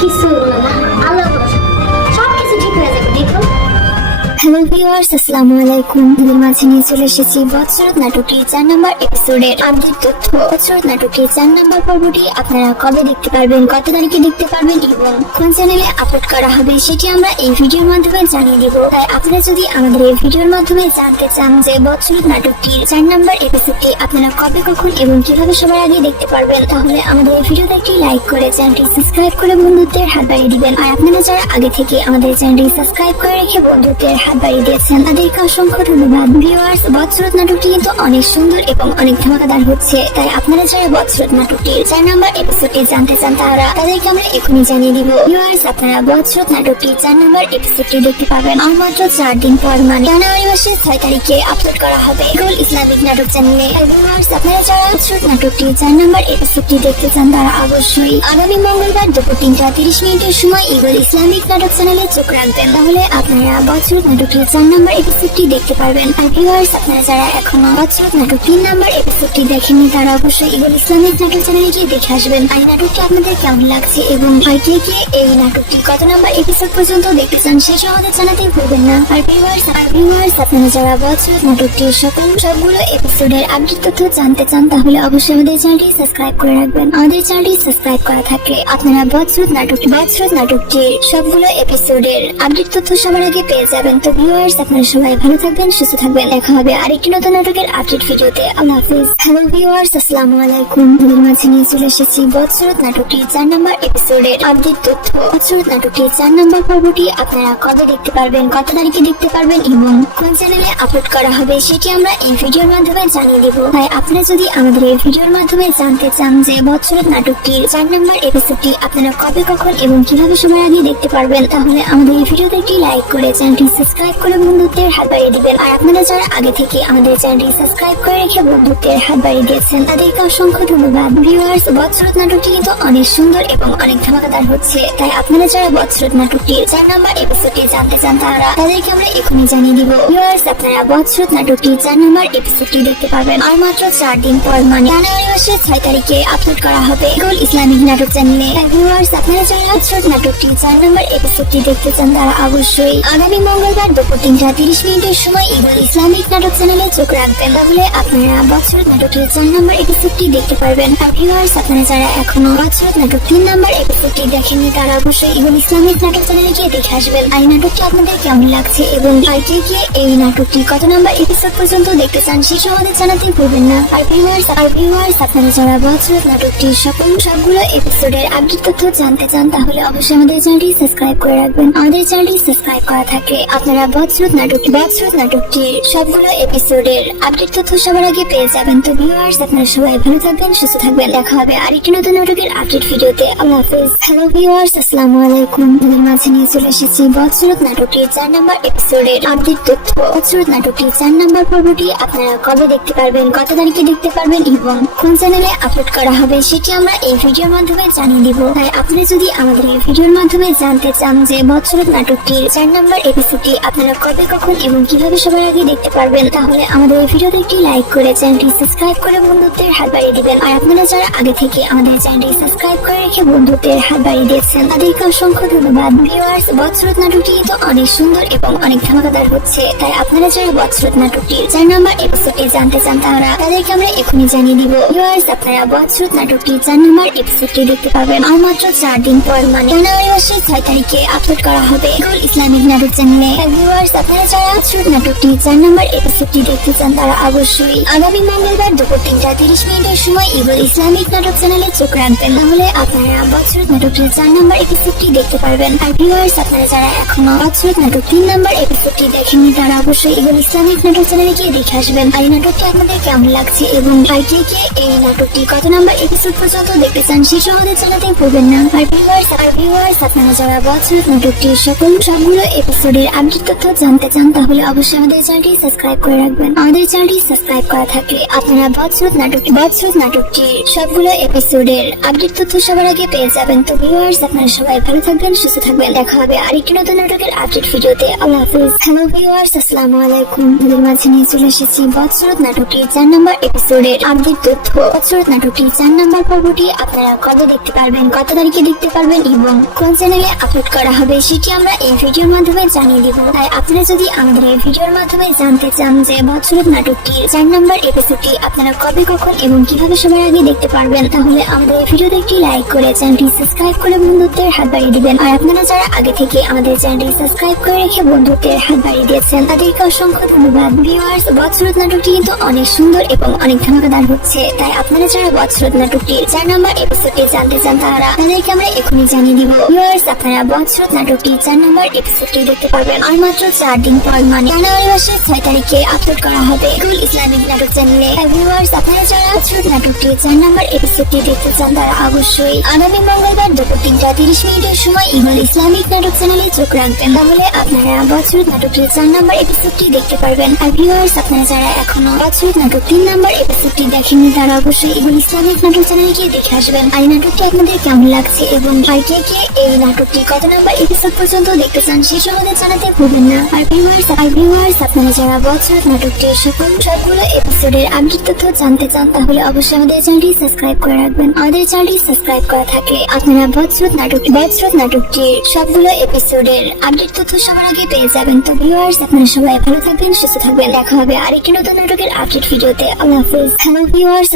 কিছু হলো না আল্লাহ ভরসা হ্যালো ভিউয়ার্স, আসসালামু আলাইকুম। মাঝে নিয়ে চলে এসেছি নাটকের চার নম্বর এপিসোডের আপডেট তথ্য। নাটকের চার নম্বর পর্বটি আপনারা কবে দেখতে পারবেন, কত তারিখে দেখতে পারবেন এবং কোন চ্যানেলে আপলোড করা হবে সেটি আমরা এই ভিডিওর মাধ্যমে জানিয়ে দিব। তাই আপনারা যদি আমাদের এই ভিডিওর মাধ্যমে জানতে চান যে বৎসরত নাটকটির চার নম্বর এপিসোডটি আপনারা কবে, কখন এবং কীভাবে সবার আগে দেখতে পারবেন, তাহলে আমাদের এই ভিডিওতে একটি লাইক করে চ্যানেলটি সাবস্ক্রাইব করে বন্ধুত্বের হাত বাড়িয়ে দিবেন। আর আপনারা যারা আগে থেকে আমাদের চ্যানেলটি সাবস্ক্রাইব করে রেখে বন্ধুত্বের হাত বাড়িয়ে দিয়েছেন। তাদেরকে অসংখ্য ধন্যবাদ। ভিউয়ার্স বৎসরত নাটকটি কিন্তু অনেক সুন্দর এবং অনেক ধামাকাদার হচ্ছে। তাই আপনারা যারা বৎসরত নাটকটির চার নম্বর এপিসোডটি জানতে চান তারা তাদেরকে আমরা এখনই জানিয়ে দিব। ভিউয়ার্স আপনারা বৎসরত নাটকটির চার নম্বর এপিসোডটি দেখতে পাবেন। আর মাত্র চার দিন পর মানে জানুয়ারি মাসের ছয় তারিখে আপলোড করা হবে গোল ইসলামিক নাটক চ্যানেলে ভিউয়ার্স আপনারা যারা বৎসরত নাটকটির চার নম্বর এপিসোডটি দেখতে চান তারা অবশ্যই আগামী মঙ্গলবার দুপুর তিনটা তিরিশ মিনিটের সময় ইগল ইসলামিক নাটক চ্যানেলে চোখ রাখবেন। তাহলে আপনারা বছর চার নম্বর এপিসোডটি দেখতে পারবেন। আর আপনারা যারা এখনও বছর নাটক তিন নম্বর এপিসোডটি তারা অবশ্যই ইগল ইসলামিক নাটক চ্যানেলে গিয়ে দেখে আসবেন। আর নাটকটি আপনাদের কেমন লাগছে এবং কে কে এই নাটকটি কত নম্বর এপিসোড পর্যন্ত দেখতে চান জানাতে ভুলবেন না। আর আর আপনারা যারা বছর নাটকটির সকল সবগুলো এপিসোডের আপডেট তথ্য জানতে চান, তাহলে অবশ্যই আমাদের চ্যানেলটি সাবস্ক্রাইব করে রাখবেন। আমাদের চ্যানেলটি সাবস্ক্রাইব করা থাকলে আপনারা বৎসরত নাটক বৎসরত নাটকটির সবগুলো এপিসোডের আপডেট তথ্য সবার আগে পেয়ে যাবেন। তো ভিউয়ার্স আপনারা সবাই ভালো থাকবেন, সুস্থ থাকবেন। দেখা হবে আরেকটি নতুন নাটকের আপডেট ভিডিওতে। আল্লাহ হাফিজ। হ্যালো ভিউয়ার্স আসসালামু আলাইকুম। আমাদের মাঝে নিয়ে চলে এসেছি বৎসরত নাটকটির চার নম্বর এপিসোডের আপডেট তথ্য। বৎসরত নাটকটির চার নম্বর পর্বটি আপনারা কবে দেখতে পারবেন, কত তারিখে দেখতে পারবেন এবং কোন চ্যানেলে আপলোড করা হবে, সেটি আমরা এই ভিডিওর মাধ্যমে জানিয়ে দিব। তাই আপনারা যদি আমাদের এই ভিডিওর মাধ্যমে জানতে চান যে বৎসরত নাটকটির চার নম্বর এপিসোডটি আপনারা কবে, কখন এবং কীভাবে সময় আগে দেখতে পারবেন, তাহলে আমাদের এই ভিডিওতে একটি লাইক করে চ্যানেলটি সাবস্ক্রাইব করে বন্ধুত্বের হাত বাড়িয়ে দিবেন। আর আপনারা যারা আগে থেকে আমাদের চ্যানেলটি সাবস্ক্রাইব করে রেখে বন্ধুত্বের হাত বাড়িয়ে দিয়েছেন, তাদেরকে অসংখ্য ধন্যবাদ। ভিউয়ার্স বৎসরত নাটকটি কিন্তু অনেক সুন্দর এবং অনেক ধামাকাদার হচ্ছে। তাই আপনারা যারা বৎসরত নাটকটির চার নম্বর এপিসোডটি জানতে চান তারা তাদেরকে আমরা এখনই জানিয়ে দিব। ভিউয়ার্স আপনারা বৎসরত নাটকটি চার নম্বর এপিসোডটি দেখতে পাবেন আর মাত্র চার দিন পর মানে জানুয়ারি মাসের ছয় তারিখে আপলোড করা হবে গোল ইসলামিক নাটক চ্যানেলে। ভিউয়ার্স আপনারা যারা বৎসরত নাটকটি চার নম্বর এপিসোডটি দেখতে চান তারা অবশ্যই আগামী মঙ্গলবার দুপুর তিনটা তিরিশ মিনিটের সময় ইগল ইসলামিক নাটক চ্যানেলে চোখ রাখবেন। তাহলে আপনারা বৎসরত নাটকের চার নম্বর এপিসোডটি দেখতে পারবেন। আর ভিউয়ার্স আপনারা যারা এখনও বৎসরত নাটক তিন নম্বর এপিসোডটি দেখেননি, তারা অবশ্যই ইগল ইসলামিক নাটক চ্যানেলে গিয়ে দেখে আসবেন। আর এই নাটকটি আপনাদের কেমন লাগছে এবং আর কে কে এই নাটকটি কত নম্বর এপিসোড পর্যন্ত দেখতে চান সেই আমাদের জানাতে ভুলবেন না। আর ভিউয়ার্স আর ভিউয়ার্স আপনারা যারা বৎসরত নাটকটির সকল, সবগুলো এপিসোডের আপডেট তথ্য জানতে চান, তাহলে অবশ্যই আমাদের চ্যানেলটি সাবস্ক্রাইব করে রাখবেন। আমাদের চ্যানেলটি সাবস্ক্রাইব করা থাকে। আপনারা বৎসরত নাটক বৎসরত নাটকটির সবগুলো এপিসোডের আপডেট তথ্য সবার আগে পেয়ে যাবেন। তো ভিউয়ার্স আপনারা সবাই ভালো থাকবেন, সুস্থ থাকবেন। দেখা হবে আরেকটি নতুন নাটকের আপডেট ভিডিওতে আল্লাহ হাফিজ। হ্যালো ভিউয়ার্স আসসালামু আলাইকুম। আমাদের মাঝে নিয়ে চলে এসেছি বৎসরত নাটকটির চার নম্বর এপিসোডের আপডেট তথ্য। বৎসরত নাটকটির চার নম্বর পর্বটি আপনারা কবে দেখতে পারবেন, কত তারিখে দেখতে পারবেন এবং কোন চ্যানেলে আপলোড করা হবে সেটি আমরা এই ভিডিওর মাধ্যমে জানিয়ে দিব। তাই আপনি যদি আমাদের এই ভিডিওর মাধ্যমে জানতে চান যে বৎসরত নাটকটির চার নম্বর এপিসোডটি আপনারা কবে কখন এবং কীভাবে সবার আগে দেখতে পারবেন, তাহলে আমাদের এই ভিডিওতে একটি লাইক করে চ্যানেলটি সাবস্ক্রাইব করে বন্ধুত্বের হাত বাড়িয়ে দিবেন। আর আপনারা যারা আগে থেকে আমাদের চ্যানেলটি সাবস্ক্রাইব করে রেখে বন্ধুত্বের হাত বাড়িয়ে দিয়েছেন, তাদেরকে অসংখ্য ধন্যবাদ। ভিউয়ার্স বৎসরত নাটকটি কিন্তু অনেক সুন্দর এবং অনেক ধামাকাদার হচ্ছে। তাই আপনারা যারা বৎসরত নাটকটি চার নম্বর এপিসোডটি জানতে চান, তারা তাদেরকে আমরা এখনই জানিয়ে দিব। ভিউয়ার্স আপনারা বৎসরত নাটকটি চার নম্বর এপিসোডটি দেখতে পাবেন আর মাত্র চার দিন পর মানে জানুয়ারি মাসের ছয় তারিখে আপলোড করা হবে ইসলামিক নাটক চ্যানেলে ভিউয়ার্স, আপনারা যারা বৎসরত নাটকটি চার নম্বর এপিসোডটি দেখতে চান, তারা অবশ্যই আগামী মঙ্গলবার দুপুর তিনটা তিরিশ মিনিটের সময় ইগল ইসলামিক নাটক চ্যানেলে চোখ রাখবেন। তাহলে আপনারা বৎসরত নাটকটির চার নম্বর এপিসোডটি দেখতে পারবেন। আর ভিউয়ার্স, আপনারা যারা এখনও বৎসরত নাটক তিন নম্বর এপিসোডটি দেখেননি, তারা অবশ্যই ইগল ইসলামিক নাটক চ্যানেলে গিয়ে দেখে আসবেন। আর এই নাটকটি আপনাদের কেমন লাগছে এবং আর কে কে এই নাটকটি কত নম্বর এপিসোড পর্যন্ত দেখতে চান সেই আমাদের জানাতে ভুলবেন না। আর ভিউয়ার্স আর ভিউয়ার্স, আপনারা যারা বৎসরত নাটকটির সকল সবগুলো এপিসোডের আপডেট তথ্য জানতে চান, তাহলে অবশ্যই আমাদের চ্যানেলটি সাবস্ক্রাইব করে রাখবেন। আমাদের চ্যানেলটি সাবস্ক্রাইব করা থাকলে আপনারা বৎসরত নাটক বৎসরত নাটকটির সবগুলো এপিসোডের আপডেট তথ্য সবার আগে পেয়ে যাবেন। তো ভিউয়ার্স আপনারা সবাই ভালো থাকবেন, সুস্থ থাকবেন। দেখা হবে আরেকটি নতুন নাটকের আপডেট ভিডিওতে। আল্লাহ হাফিজ। হ্যালো ভিউয়ার্স আসসালামু আলাইকুম। আমাদের মাঝে নিয়ে চলে এসেছি বৎসরত নাটকটির চার নম্বর এপিসোডের আপডেট তথ্য। বৎসরত নাটকটির চার নম্বর পর্বটি আপনারা কবে দেখতে পারবেন, কত তারিখে দেখতে পারবেন এবং কোন চ্যানেলে আপলোড করা হবে, সেটি আমরা এই ভিডিওর মাধ্যমে জানিয়ে দিব। তাই আপনারা যদি আমাদের এই ভিডিওর মাধ্যমে জানতে চান যে বৎসরত নাটকটির চার নম্বর এপিসোডটি আপনারা কবে, কখন এবং কীভাবে সবার আগে দেখতে পারবেন, তাহলে আমাদের এই ভিডিওতে একটি লাইক করে চ্যানেলটি সাবস্ক্রাইব করে বন্ধুত্বের হাত বাড়িয়ে দিবেন। আর আপনারা যারা আগে থেকে আমাদের চ্যানেলটি সাবস্ক্রাইব করে রেখে বন্ধুত্বের হাত বাড়িয়ে দিয়েছেন, তাদেরকে অসংখ্য ধন্যবাদ। ভিউয়ার্স বৎসরত নাটকটি কিন্তু অনেক সুন্দর এবং অনেক ধামাকাদার হচ্ছে। তাই আপনারা যারা বৎসরত নাটকটি চার নম্বর এপিসোডটি জানতে চান, তারা তাদেরকে আমরা এখনই জানিয়ে দিব। ভিউয়ার্স আপনারা বৎসরত নাটকটি চার নম্বর এপিসোডটি দেখতে পারবেন। আর মাত্র চার দিন পর মানে জানুয়ারি মাসের ছয় তারিখে আপলোড করা হবে গুল ইসলামিক নাটক চ্যানেলে আপনারা যারা বৎসরত নাটকটি চার এপিসোডটি দেখতে চান, তারা অবশ্যই আগামী মঙ্গলবার দুপুর তিনটা তিরিশ মিনিটের সময় ইগল ইসলামিক নাটক চ্যানেলে চোখ রাখবেন। তাহলে আপনারা চার এপিসোডটি দেখতে পারবেন। আর ভিউয়ার্স আপনারা যারা এখনও বৎসরত নাটক তিন নম্বর এপিসোডটি দেখেননি, তারা অবশ্যই ইগল ইসলামিক নাটক চ্যানেলে গিয়ে দেখে আসবেন। আর এই নাটকটি আপনাদের কেমন লাগছে এবং কে কে এই নাটকটি কত নম্বর এপিসোড পর্যন্ত দেখতে চান সেই সম্বন্ধে জানাতে সবাই সুস্থ দেখা হবে নতুন নাটকের আপডেট ভিডিওতে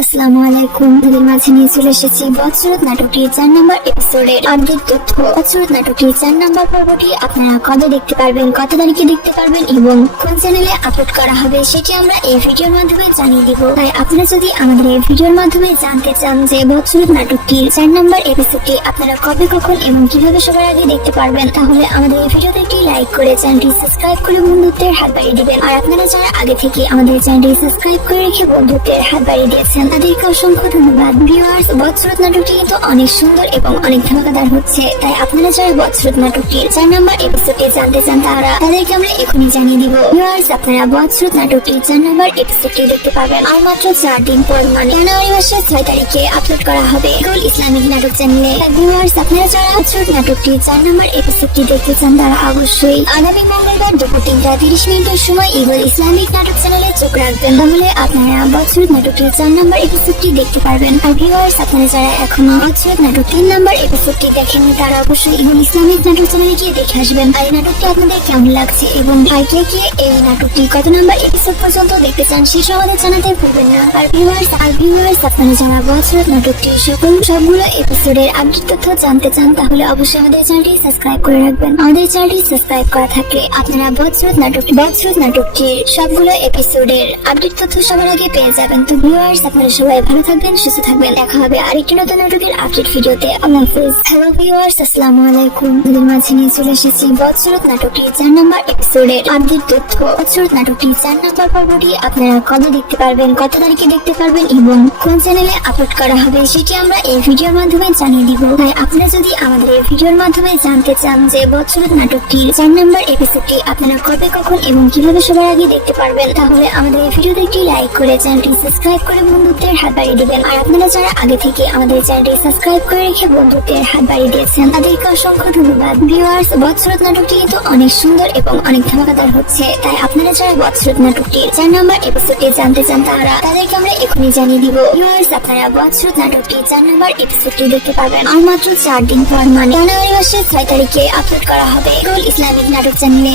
আসসালামু আলাইকুম মাঝে নিয়ে চলে এসেছি বৎসরত নাটকটির চার নম্বর এপিসোডের আপডেট তথ্য বৎসরত নাটকটির চার নম্বর পর্বটি আপনারা কবে দেখতে পারবেন কত তারিখে দেখতে পারবেন এবং কোন চ্যানেলে আপলোড করা হবে সেটি আমরা এই ভিডিওর মাধ্যমে জানিয়ে দিব। তাই আপনারা যদি আমাদের এই ভিডিওর মাধ্যমে জানতে চান যে বৎসরত নাটকটির চার নম্বর এপিসোডটি আপনারা কবে, কখন এবং কীভাবে সবার আগে দেখতে পারবেন, তাহলে আমাদের এই ভিডিওতে একটি লাইক করে চ্যানেলটি সাবস্ক্রাইব করে বন্ধুত্বের হাত বাড়িয়ে দিবেন। আর আপনারা যারা আগে থেকে আমাদের চ্যানেলটি সাবস্ক্রাইব করে রেখে বন্ধুত্বের হাত বাড়িয়ে দিয়েছেন, তাদেরকে অসংখ্য ধন্যবাদ। ভিউয়ার্স বৎসরত নাটকটি কিন্তু অনেক সুন্দর এবং অনেক ধামাকাদার হচ্ছে। তাই আপনারা যারা বৎসরত নাটকটির চার নম্বর এপিসোডটি জানতে চান তারা তাদেরকে আমরা এখনই জানিয়ে দিব। ভিউয়ার্স আপনারা বৎসরত নাটকটির চার নম্বর এপিসোডটি দেখতে পাবেন। আর মাত্র চার দিন পর মানে জানুয়ারি মাসের ছয় তারিখে আপলোড করা হবে গুল ইসলামিক নাটক চ্যানেলে ভিউয়ার্স আপনারা যারা বৎসরত নাটকটির চার নম্বর এপিসোডটি দেখতে চান, তারা অবশ্যই আগামী মঙ্গলবার দুপুর তিনটা তিরিশ মিনিটের সময় ইগল ইসলামিক নাটক চ্যানেলে চোখ রাখবেন। তাহলে আপনারা বৎসরত নাটকটির চার নম্বর এপিসোডটি দেখতে পারবেন। আর ভিউয়ার্স আপনারা যারা এখনও বৎসরত নাটক তিন নম্বর এপিসোডটি দেখেননি, তারা অবশ্যই ইগল ইসলামিক নাটক চ্যানেলে গিয়ে দেখে আসবেন। আর নাটকটি আপনাদের কেমন লাগছে এবং আর কে এই নাটকটি কত নম্বর এপিসোড পর্যন্ত দেখতে চান সেই সম্বন্ধে জানাতে ভুলবেন না। আর ভিউয়ার্স আর ভিউয়ার্স আপনারা যারা বৎসরত নাটকটির সকল সবগুলো এপিসোডের আপডেট তথ্য জানতে চান, তাহলে অবশ্যই আমাদের চ্যানেলটি সাবস্ক্রাইব করে রাখবেন। আমাদের চ্যানেলটি সাবস্ক্রাইব করা থাকলে আপনারা বৎসরত নাটক বৎসরত নাটকটির সবগুলো এপিসোডের আপডেট তথ্য সবার আগে পেয়ে যাবেন। তো ভিউয়ার্স আপনারা সবাই ভালো থাকবেন, সুস্থ থাকবেন। দেখা হবে আরেকটি নতুন নাটকের আপডেট ভিডিওতে আল্লাহ হাফিজ। হ্যালো ভিউয়ার্স আসসালামু আলাইকুম। আমাদের মাঝে নিয়ে চলে এসেছি বৎসরত নাটকটির চার এপিসোডের আপডেট তথ্য বৎসরত নাটকটির চার নম্বর পর্বটি আপনারা কবে দেখতে পারবেন, কত তারিখে দেখতে পারবেন এবং কোন চ্যানেলে আপলোড করা হবে সেটি আমরা এই ভিডিওর মাধ্যমে জানিয়ে দিব। তাই আপনারা যদি আমাদের এই ভিডিওর মাধ্যমে জানতে চান যে বৎসরত নাটকটির চার নম্বর এপিসোডটি আপনারা কবে, কখন এবং কীভাবে সবার আগে দেখতে পারবেন, তাহলে আমাদের এই ভিডিওতে একটি লাইক করে চ্যানেলটি সাবস্ক্রাইব করে বন্ধুত্বের হাত বাড়িয়ে দিবেন। আর আপনারা যারা আগে থেকে আমাদের চ্যানেলটি সাবস্ক্রাইব করে রেখে বন্ধুত্বের হাত বাড়িয়ে দিয়েছেন, তাদেরকে অসংখ্য ধন্যবাদ। ভিউয়ার্স বৎসরত নাটকটি কিন্তু অনেক সুন্দর এবং অনেক ধামাকাদার হচ্ছে। তাই আপনারা যারা বৎসরত নাটকটির চার নম্বর এপিসোডটি জানতে চান, তারা তাদেরকে আমরা এখনই জানিয়ে দিব। ভিউয়ার্স আপনারা বৎসরত নাটকটি চার নম্বর এপিসোডটি দেখতে পাবেন আর মাত্র চার দিন পর মানে জানুয়ারি মাসের ছয় তারিখে আপলোড করা হবে গোল ইসলামিক নাটক চ্যানেলে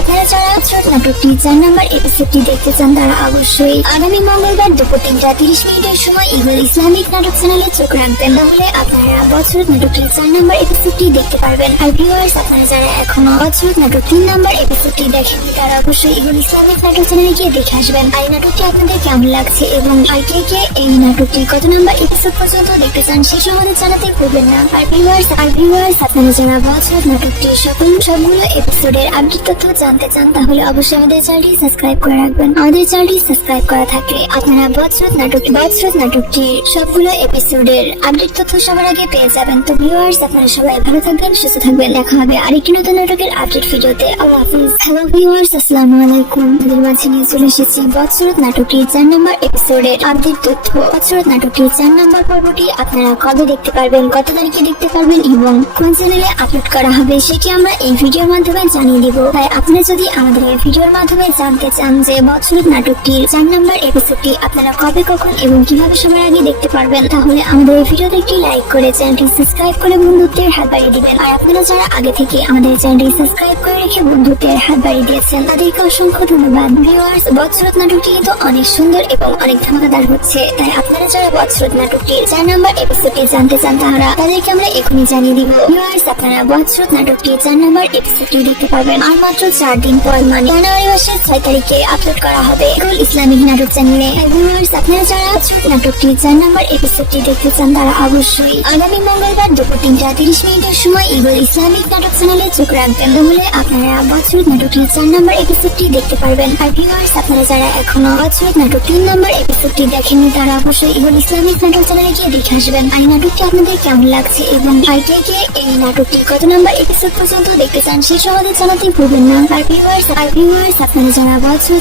আপনারা যারা বৎসরত নাটকটি চার নম্বর এপিসোডটি দেখতে চান, তারা অবশ্যই আগামী মঙ্গলবার দুপুর তিনটা তিরিশ মিনিটের সময় ইগল ইসলামিক নাটক চ্যানেলে চোখ রাখবেন। তাহলে আপনারা বৎসরত নাটকটির চার নম্বর এপিসোডটি দেখতে পারবেন। আর ভিউয়ার্স আপনারা যারা এখনও বৎসরত নাটক তিন নম্বর এপিসোডটি দেখেননি তারা অবশ্যই ইগল ইসলামিক নাটক চ্যানেলে গিয়ে দেখে আসবেন আর এই নাটকটি আপনাদের কেমন লাগছে এবং আর কে কে এই নাটকটি কত নম্বর এপিসোড পর্যন্ত দেখতে চান সেই সম্বন্ধে জানাতে ভুলবেন না। আর ভিউয়ার্স আর ভিউয়ার্স আপনারা যারা বছর নাটকটি সকল সবগুলো এপিসোডের আপডেট তথ্য জানতে চান, তাহলে অবশ্যই আমাদের চ্যানেলটি সাবস্ক্রাইব করে রাখবেন। আমাদের চ্যানেলটি সাবস্ক্রাইব করা থাকলে আপনারা বৎসরত নাটক বৎসরত নাটকটির সবগুলো এপিসোডের আপডেট তথ্য সবার আগে পেয়ে যাবেন। তো ভিউয়ার্স আপনারা সবাই ভালো থাকবেন, সুস্থ থাকবেন। দেখা হবে আরেকটি নতুন নাটকের আপডেট ভিডিওতে হাফিজ। হ্যালো ভিউয়ার্স, আসসালামু আলাইকুম। আমাদের মাঝে নিয়ে চলে এসেছি বৎসরত নাটকের চার নম্বর এপিসোডের আপডেট তথ্য। বৎসরত নাটকের চার নম্বর পর্বটি আপনারা কবে দেখতে পারবেন কত তারিখে দেখতে পারবেন এবং কোন চ্যানেলে আপলোড করা হবে সেটি আমরা এই ভিডিওর মাধ্যমে জানিয়ে দিব। তাই আপনারা যদি আমাদের এই ভিডিওর মাধ্যমে জানতে চান যে বৎসরত নাটকটির চার নম্বর এপিসোডটি আপনারা কবে, কখন এবং কীভাবে সবার আগে দেখতে পারবেন, তাহলে আমাদের এই ভিডিওতে একটি লাইক করে চ্যানেলটি সাবস্ক্রাইব করে বন্ধুত্বের হাত বাড়িয়ে দিবেন। আর আপনারা যারা আগে থেকে আমাদের চ্যানেলটি সাবস্ক্রাইব করে রেখে বন্ধুত্বের হাত বাড়িয়ে দিয়েছেন। তাদেরকে অসংখ্য ধন্যবাদ। ভিউয়ার্স বৎসরত নাটকটি কিন্তু অনেক সুন্দর এবং অনেক ধামাকাদার হচ্ছে। তাই আপনারা যারা বৎসরত নাটকটির চার নম্বর এপিসোডটি জানতে চান তারা তাদেরকে আমরা এখনই জানিয়ে দিব। ভিউয়ার্স আপনারা বৎসরত নাটকটি চার নম্বর এপিসোডটি দেখতে পারবেন। আর মাত্র চার দিন পর মানে জানুয়ারি মাসের ছয় তারিখে আপলোড করা হবে গুল ইসলামিক নাটক চ্যানেলে ভিউয়ার্স আপনারা যারা বৎসরত নাটকটি চার নম্বর এপিসোডটি দেখতে চান তারা অবশ্যই আগামী মঙ্গলবার দুপুর তিনটা তিরিশ মিনিটের সময় ইগল ইসলামিক নাটক চ্যানেলে চোখ রাখবেন। তাহলে আপনারা ভিউয়ার্স আপনারা বৎসরত নাটক তিন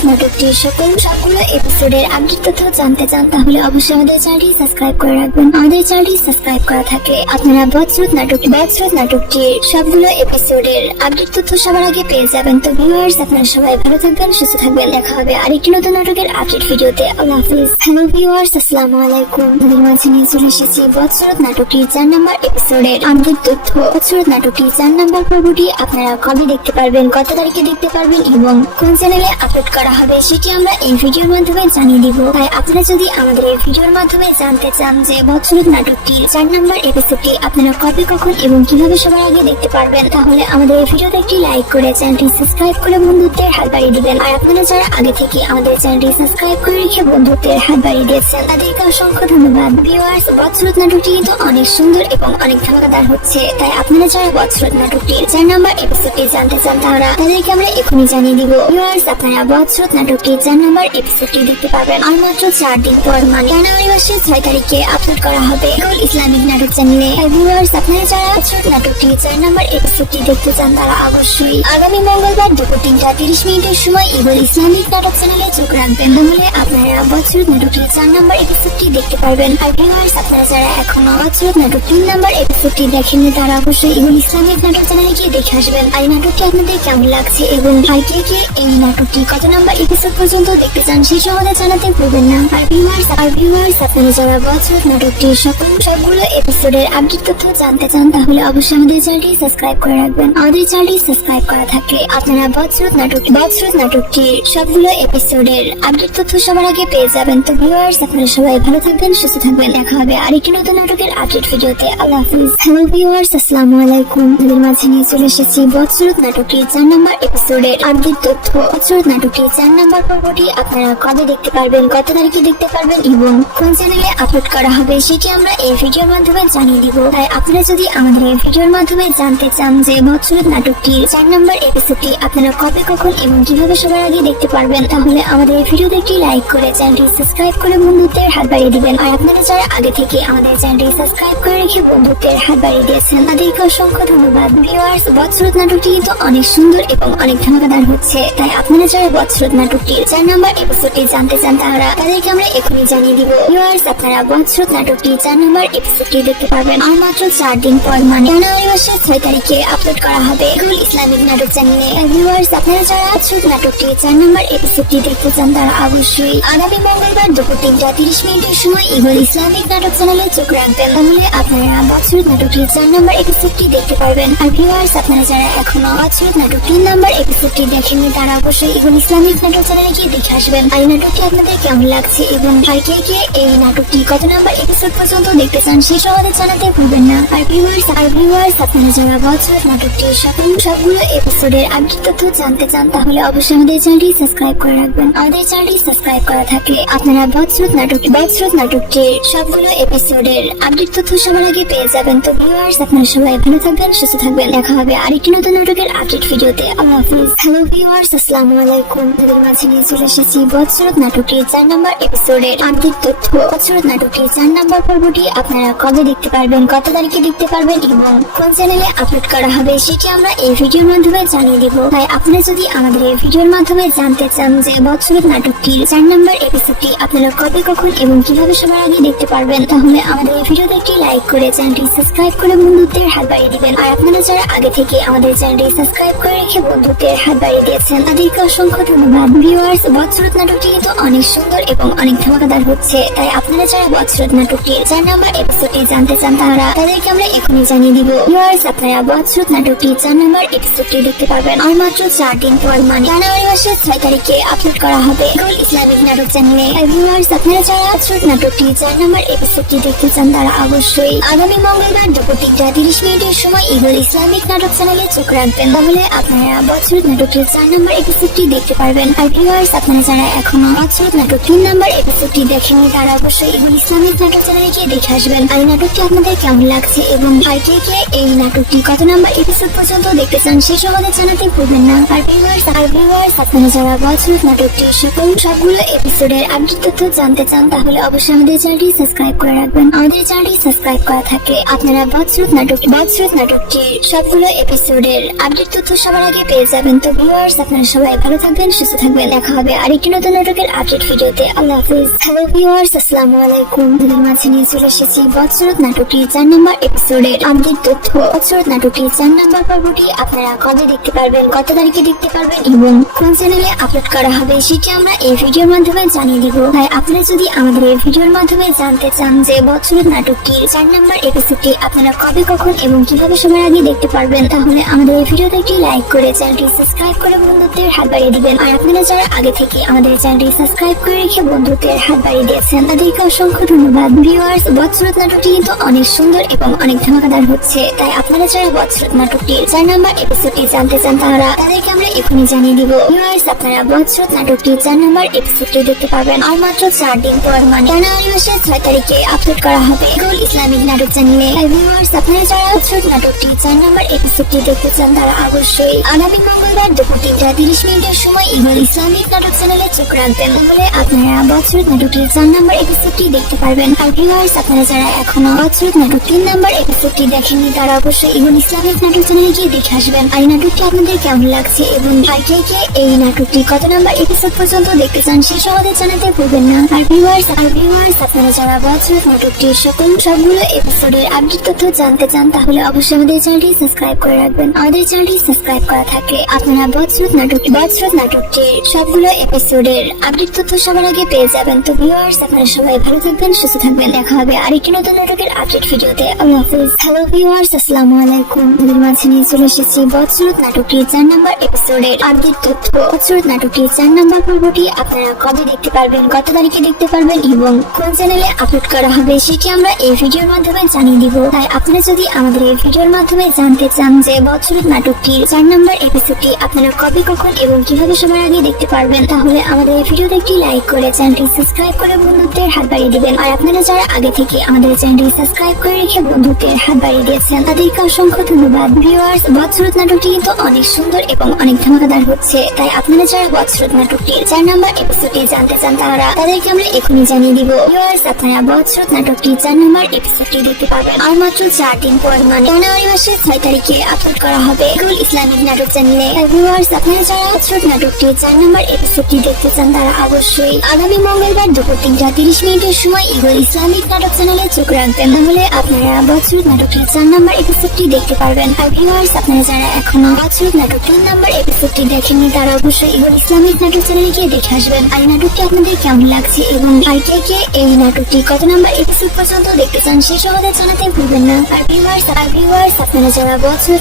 নাটকটির সকল সবগুলো এপিসোডের আপডেট তথ্য জানতে চান, তাহলে অবশ্যই আমাদের সাবস্ক্রাইব করে রাখবেন। আমাদের চ্যানেলটি সাবস্ক্রাইব করা থাকে, আপনারা বৎসরত নাটক বৎসরত নাটকটির সবগুলো এপিসোডের আপডেট তথ্য সবার আগে পেয়ে যাবেন তো ভিউয়ার্স আপনারা সবাই ভালো থাকবেন, সুস্থ থাকবেন, দেখা হবে আরেকটি নতুন নাটকের আপডেট ভিডিওতে। আল্লাহ হাফিজ। হ্যালো ভিউয়ার্স আসসালামু আলাইকুম। আমাদের মাঝে নিয়ে চলে এসেছি বৎসরত নাটকটির চার নম্বর এপিসোডের আপডেট তথ্য। বৎসরত নাটকটির চার নম্বর পর্বটি আপনারা কবে দেখতে পারবেন, কত তারিখে দেখতে পারবেন এবং কোন চ্যানেলে আপলোড করা হবে সেটি আমরা এই ভিডিওর মাধ্যমে জানিয়ে দিব। তাই আপনারা যদি আমাদের এই ভিডিওর মাধ্যমে জানতে চান যে বৎসরত নাটকটির চার নম্বর এপিসোডটি আপনারা কবে, কখন এবং কীভাবে সবার আগে দেখতে পারবেন, তাহলে আমাদের এই ভিডিওতে একটি লাইক করে চ্যানেলটি সাবস্ক্রাইব করে বন্ধুত্বের হাত বাড়িয়ে দিবেন। আর আপনারা যারা আগে থেকে আমাদের চ্যানেলটি সাবস্ক্রাইব করে রেখে বন্ধুত্বের হাত বাড়িয়ে দিয়েছেন, তাদেরকে অসংখ্য ধন্যবাদ। ভিউয়ার্স বৎসরত নাটকটি কিন্তু অনেক সুন্দর এবং অনেক ধামাকাদার হচ্ছে। তাই আপনারা যারা বৎসরত নাটকটির চার নম্বর এপিসোডটি জানতে চান, তারা তাদেরকে আমরা এখনই জানিয়ে দিব। ভিউয়ার্স আপনারা বৎসরত নাটকটির চার নম্বর এপিসোডটি দেখতে পাবেন। আর মাত্র চার দিন পর মানে জানুয়ারি মাসের ছয় তারিখে আপলোড করা হবে গুল ইসলামিক নাটক চ্যানেলে। ভিউয়ার্স আপনারা যারা বৎসরত নাটকটি চার নম্বর এপিসোডটি দেখতে চান, তারা অবশ্যই আগামী মঙ্গলবার দুপুর তিনটা তিরিশ মিনিটের সময় ইগল ইসলামিক নাটক চ্যানেলে চোখ রাখবেন তাহলে আপনারা বৎসরত নাটকটির চার নম্বর এপিসোডটি দেখতে পারবেন। আর ভিউয়ার্স আপনারা যারা এখনও বৎসরত নাটক তিন নম্বর এপিসোডটি দেখেননি, তারা অবশ্যই ইগল ইসলামিক নাটক চ্যানেলে গিয়ে দেখে আসবেন। আর নাটকটি আপনাদের কেমন লাগছে এবং আর কে কে এই নাটকটি কত নম্বর এপিসোড পর্যন্ত দেখতে চান, সেই সহজে জানাতে ভুলবেন না। আর ভিউয়ার্স আর ভিউয়ার্স আপনারা যারা বৎসরত নাটকটির সকল সবগুলো এপিসোডের আপডেট তথ্য জানতে চান, তাহলে অবশ্যই আমাদের চ্যানেলটি সাবস্ক্রাইব করে রাখবেন। আমাদের চ্যানেলটি সাবস্ক্রাইব করা থাকে। আপনারা বৎসরত নাটক বৎসরত নাটকটির সবগুলো এপিসোডের আপডেট তথ্য সবার আগে পেয়ে যাবেন। তো ভিউয়ার্স আপনারা সবাই ভালো থাকবেন, সুস্থ থাকবেন। দেখা হবে আরেকটি নতুন নাটকের আপডেট ভিডিওতে আল্লাহ হ্যালো ভিউয়ার্স আসসালামু আলাইকুম। আমাদের মাঝে নিয়ে চলে এসেছি বৎসরত নাটকের চার নম্বর এপিসোডের আপডেট তথ্য। বৎসরত নাটকের চার নম্বর পর্বটি আপনারা কবে দেখতে পারবেন, কত তারিখে দেখতে পারবেন এবং কোন চ্যানেলে আপলোড করা হবে সেটি আমরা এই ভিডিওর মাধ্যমে জানিয়ে দিব। তাই আপনারা যদি আমাদের এই ভিডিওর মাধ্যমে জানতে চান যে বৎসরত নাটকটির চার নম্বর এপিসোডটি আপনারা কবে কখন এবং কীভাবে সবার আগে দেখতে পারবেন, তাহলে আমাদের ভিডিওতে একটি লাইক করে চ্যানেলটি সাবস্ক্রাইব করে বন্ধুত্বের হাত বাড়িয়ে দিবেন। আর আপনারা যারা আগে থেকে আমাদের চ্যানেলটি সাবস্ক্রাইব করে রেখে বন্ধুত্বের হাত বাড়িয়ে দিয়েছেন, তাদেরকে অসংখ্য ধন্যবাদ। ভিউয়ার্স বৎসরত নাটকটি কিন্তু অনেক সুন্দর এবং অনেক ধামাকাদার হচ্ছে। তাই আপনারা যারা বৎসরত নাটকটির চার নম্বর এপিসোডটি জানতে চান তারা তাদেরকে আমরা এখনই জানিয়ে দিব। ভিউয়ার্স আপনারা বৎসরত নাটকটি চার নম্বর এপিসোডটি দেখতে পারবেন। আর মাত্র চার দিন পর মানে জানুয়ারি মাসের ছয় তারিখে আপলোড করা হবে। ইসলামিক নাটক চ্যানেলে ভিউয়ার্স আপনারা যারা বৎসরত নাটকটি চার নম্বর এপিসোডটি দেখতে চান, তারা অবশ্যই আগামী মঙ্গলবার দুপুর তিনটা তিরিশ মিনিটের সময় ইগল ইসলামিক নাটক চ্যানেলে চোখ রাখবেন। তাহলে আপনারা বৎসরত নাটকটি চার নম্বর এপিসোডটি দেখতে পারবেন। আর ভিউয়ার্স আপনারা যারা এখনও বৎসরত নাটক তিন নম্বর এপিসোডটি দেখেননি, তারা অবশ্যই ইগল ইসলামিক নাটক চ্যানেলে গিয়ে দেখে আসবেন। আর নাটকটি আপনাদের কেমন লাগছে এবং আর কে কে এই নাটকটি কত নম্বর এপিসোড পর্যন্ত দেখতে চান সেই সহজে জানাতে ভুলবেন না। আর ভিউয়ার্স আর ভিউয়ার্স আপনারা যারা বছর নাটকটির সকল সবগুলো এপিসোডের আপডেট তথ্য জানতে চান, তাহলে অবশ্যই আমাদের চ্যানেলটি সাবস্ক্রাইব করে রাখবেন। আমাদের চ্যানেলটি সাবস্ক্রাইব করা থাকলে আপনারা বৎসরত নাটক বৎসরত নাটকটির সবগুলো এপিসোডের আপডেট তথ্য সবার আগে পেয়ে যাবেন। তো ভিউয়ার্স আপনারা সবাই ভালো থাকবেন, সুস্থ থাকবেন। দেখা হবে আরেকটি নতুন নাটকের আপডেট ভিডিওতে আল্লাহ হাফিজ। হ্যালো ভিউয়ার্স আসসালামু আলাইকুম। তাদের মাঝে নিয়ে চলে এসেছি বৎসরত নাটকটির চার নম্বর এপিসোডের আপডেট তথ্য। বৎসরত নাটকটির চার নম্বর পর্বটি আপনারা কবে দেখতে পারবেন, কত তারিখে দেখতে পারবেন এবং কোন চ্যানেলে আপলোড করা হবে, সেটি আমরা এই ভিডিওর মাধ্যমে মাধ্যমে জানিয়ে দিব তাই আপনারা যদি আমাদের এই ভিডিওর মাধ্যমে জানতে চান যে বৎসরিক নাটকটির চার নম্বর এপিসোডটি আপনারা কবে, কখন এবং কীভাবে সবার আগে দেখতে পারবেন, তাহলে আমাদের এই ভিডিওতে একটি লাইক করে চ্যানেলটি সাবস্ক্রাইব করে বন্ধুত্বের হাত বাড়িয়ে দিবেন। আর আপনারা যারা আগে থেকে আমাদের চ্যানেলটি সাবস্ক্রাইব করে রেখে বন্ধুত্বের হাত বাড়িয়ে দিয়েছেন, তাদেরকে অসংখ্য ধন্যবাদ। ভিউয়ার্স বৎসরত নাটকটি কিন্তু অনেক সুন্দর এবং অনেক ধামাকাদার হচ্ছে। তাই আপনারা যারা বৎসরত নাটকটির চার নম্বর এপিসোডটি জানতে চান তারা, তাদেরকে আমরা এখনই জানিয়ে দিব। ভিউয়ার্স আপনারা বৎসরত নাটকটি, চার নম্বর এপিসোডটি দেখতে পারবেন। আর মাত্র চার দিন পর মানে জানুয়ারি মাসের ছয় তারিখে আপলোড করা হবে গোল ইসলামিক নাটক চ্যানেলে ভিউয়ার্স আপনারা যারা বৎসরত নাটকটি চার নম্বর এপিসোডটি দেখতে চান, তারা অবশ্যই আগামী মঙ্গলবার দুপুর তিনটা তিরিশ মিনিটের সময় ইগল ইসলামিক নাটক চ্যানেলে চোখ রাখবেন। তাহলে আপনারা বছর নাটকের চার নম্বর এপিসোডটি দেখতে পারবেন। আর ভিউয়ার্স আপনারা যারা এখনও বছর নাটক তিন নম্বর এপিসোডটি দেখেননি, তারা অবশ্যই ইগল ইসলামিক নাটক চ্যানেলে গিয়ে দেখে আসবেন। আর নাটকটি আপনাদের কেমন লাগছে এবং আর কে কে এই নাটকটি কত নম্বর এপিসোড পর্যন্ত দেখতে চান, সেই আমাদের জানাতে ভুলবেন না। আর ভিউয়ার্স আর ভিউয়ার্স আপনারা যারা বছর নাটকটি সকল সবগুলো এপিসোডের আপডেট তথ্য জানতে চান, তাহলে অবশ্যই আমাদের চ্যানেলটি সাবস্ক্রাইব করে রাখবেন। আমাদের চ্যানেলটি সাবস্ক্রাইব করা থাকলে আপনারা বৎসরত নাটক বৎসরত নাটকটির সবগুলো এপিসোডের আপডেট তথ্য সবার আগে পেয়ে যাবেন। তো ভিউয়ার্স আপনারা সবাই ভালো থাকবেন, সুস্থ থাকবেন। দেখা হবে আরেকটি নতুন নাটকের আপডেট ভিডিওতে আল্লাহ হাফিজ। হ্যালো ভিউয়ার্স আসসালামু আলাইকুম। আপনাদের মাঝে নিয়ে চলে এসেছি বৎসরত নাটকটির চার নম্বর এপিসোডের আপডেট তথ্য। বৎসরত নাটকটির চার নম্বর পর্বটি আপনারা কবে দেখতে পারবেন কত তারিখে দেখতে পারবেন এবং কোন চ্যানেলে আপলোড করা হবে সেটি আমরা এই ভিডিওর মাধ্যমে জানিয়ে দিব। তাই আপনারা যদি আমাদের এই ভিডিওর মাধ্যমে জানতে চান যে বছরের নাটকটির চার নম্বর এপিসোডটি আপনারা কবে কখন এবং কীভাবে সময় আগে দেখতে পারবেন তাহলে আমাদের এই ভিডিওতে একটি লাইক করে চ্যানেলটি সাবস্ক্রাইব করে বন্ধুত্বের হাত বাড়িয়ে দিবেন। আর আপনারা যারা আগে থেকে আমাদের চ্যানেলটি সাবস্ক্রাইব করে রেখে বন্ধুত্বের হাত বাড়িয়ে দিয়েছেন তাদেরকে অসংখ্য ধন্যবাদ। ভিউয়ার্স বৎসরত নাটকটি কিন্তু অনেক সুন্দর এবং অনেক ধামাকাদার হচ্ছে। তাই আপনারা যারা বৎসরত নাটকটির চার নম্বর এপিসোডটি জানতে চান তারা তাদেরকে আমরা এখনই জানিয়ে দিব। ভিউয়ার্স, আপনারা বৎসরত নাটকটির চার নম্বর এপিসোডটি দেখতে পারবেন। আর মাত্র চার দিন পর মানে জানুয়ারি মাসের ছয় তারিখে আপলোড করা হবে গোল ইসলামিক নাটক চ্যানেলে। ভিউয়ার্স, আপনারা যারা বৎসরত নাটকটি চার নম্বর এপিসোডটি দেখতে চান তারা অবশ্যই আগামী মঙ্গলবার দুপুর তিনটা তিরিশ মিনিটের সময় ইগল ইসলামিক নাটক চ্যানেলে চোখ রাখবেন। তাহলে আপনারা বৎসরত নাটকটির চার নম্বর এপিসোডটি দেখতে পারবেন। আর ভিউয়ার্স, আপনারা যারা এখনও বৎসরত নাটক তিন নম্বর এপিসোডটি দেখেননি, তারা অবশ্যই ইগল ইসলামিক নাটক চ্যানেলে গিয়ে দেখে আসবেন। আর এই নাটকটি আপনাদের কেমন লাগছে এবং আর কে কে এই নাটকটি কত নম্বর এপিসোড পর্যন্ত দেখতে চান সেই সমাদের জানাতে ভুলবেন না। আর ভিউয়ার্স আর ভিউয়ার্স আপনারা যারা বছর নাটকটির সকল সবগুলো এপিসোডের আপডেট তথ্য জানতে চান, তাহলে অবশ্যই আমাদের চ্যানেলটি সাবস্ক্রাইব করে রাখবেন। আমাদের চ্যানেলটি সাবস্ক্রাইব করা থাকলে আপনারা বছর নাটক বছর নাটকটির সবগুলো এপিসোডের আপডেট তথ্য সবার আগে পেয়ে যাবেন। তো ভিউয়ার্স আপনারা সবাই ভালো থাকবেন, সুস্থ থাকবেন। দেখা হবে আরেকটি নতুন নাটকের আপডেট ভিডিওতে। আল্লাহ হাফিজ। হ্যালো ভিউয়ার্স আসসালামু আলাইকুম। আমাদের মাঝে নিয়ে চলে এসেছি বৎসরত নাটকটির চার নম্বর এপিসোডের আপডেট তথ্য। বৎসরত নাটকটির চার নম্বর পর্বটি আপনারা কবে দেখতে পারবেন, কত তারিখে দেখতে পারবেন এবং কোন চ্যানেলে আপলোড করা হবে সেটি আমরা এই ভিডিওর মাধ্যমে জানিয়ে দিব। তাই আপনারা যদি আমাদের এই ভিডিওর মাধ্যমে জানতে চান যে বৎসরত নাটকটির চার নম্বর এপিসোডটি আপনারা কবে, কখন এবং কীভাবে সময় আগে দেখতে পারবেন, তাহলে আমাদের এই ভিডিওতে একটি লাইক করে চ্যানেলটি সাবস্ক্রাইব করে বন্ধুত্বের হাত বাড়িয়ে দিবেন। আর আপনারা যারা আগে থেকে আমাদের চ্যানেলটি সাবস্ক্রাইব করে রেখে বন্ধুত্বের হাত বাড়িয়ে দিয়েছেন, তাদেরকে অসংখ্য ধন্যবাদ। ভিউয়ার্স বৎসরত নাটকটি কিন্তু অনেক সুন্দর এবং অনেক ধামাকাদার হচ্ছে। তাই আপনারা যারা বৎসরত নাটকটির চার নম্বর এপিসোডটি জানতে চান তারা তাদেরকে আমরা এখনই জানিয়ে দিব। ভিউয়ার্স আপনারা বৎসরত নাটকটি চার নম্বর এপিসোডটি দেখতে পাবেন। আর মাত্র চার দিন পর মানে জানুয়ারি মাসের ছয় তারিখে আপলোড করা হবে গুল ইসলামিক নাটক চ্যানেলে। ভিউয়ার্স আপনারা যারা বৎসরত নাটকটি চার নম্বর এপিসোডটি দেখতে চান তারা অবশ্যই আগামী মঙ্গলবার দুপুর তিনটা তিরিশ মিনিটের সময় ইগল ইসলামিক নাটক চ্যানেলে চোখ রাখবেন। তাহলে আপনারা বৎসরত নাটকটির চার নম্বর এপিসোডটি দেখতে পারবেন। আর ভিউয়ার্স আপনারা যারা এখনও বৎসরত নাটক তিন এপিসোডটি দেখেননি তারা অবশ্যই ইগল ইসলামিক নাটক চ্যানেলে গিয়ে দেখে আসবেন আর এই নাটকটি আপনাদের কেমন লাগছে এবং আর কে কে এই নাটকটি কত এপিসোড পর্যন্ত দেখতে চান সেই জানাতে ভুলবেন না আর ভিউয়ার্স আর ভিউয়ার্স আপনারা যারা বছর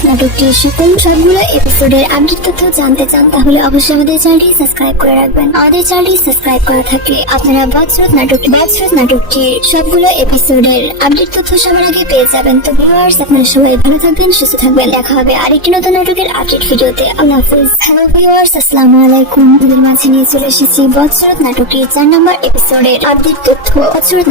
সকল সবগুলো এপিসোডের আপডেট তথ্য জানতে চান তাহলে অবশ্যই আমাদের চ্যানেলটি সাবস্ক্রাইব করে রাখবেন আমাদের চ্যানেলটি সাবস্ক্রাইব করা থাকলে আপনারা বছর নাটক বছর নাটকটির সবগুলো এপিসোডের আপডেট তথ্য সবার আগে পেয়ে যাবেন তো ভিউয়ার্স আপনারা সবাই ভালো থাকবেন, সুস্থ থাকবেন। দেখা হবে আরেকটি নতুন নাটকের আপডেট ভিডিওতে হ্যালো ভিউয়ার্স আলাইকুম। মাঝে নিয়ে চলে এসেছি বৎসরত চার নম্বর এপিসোডের আপডেট তথ্য। বৎসরত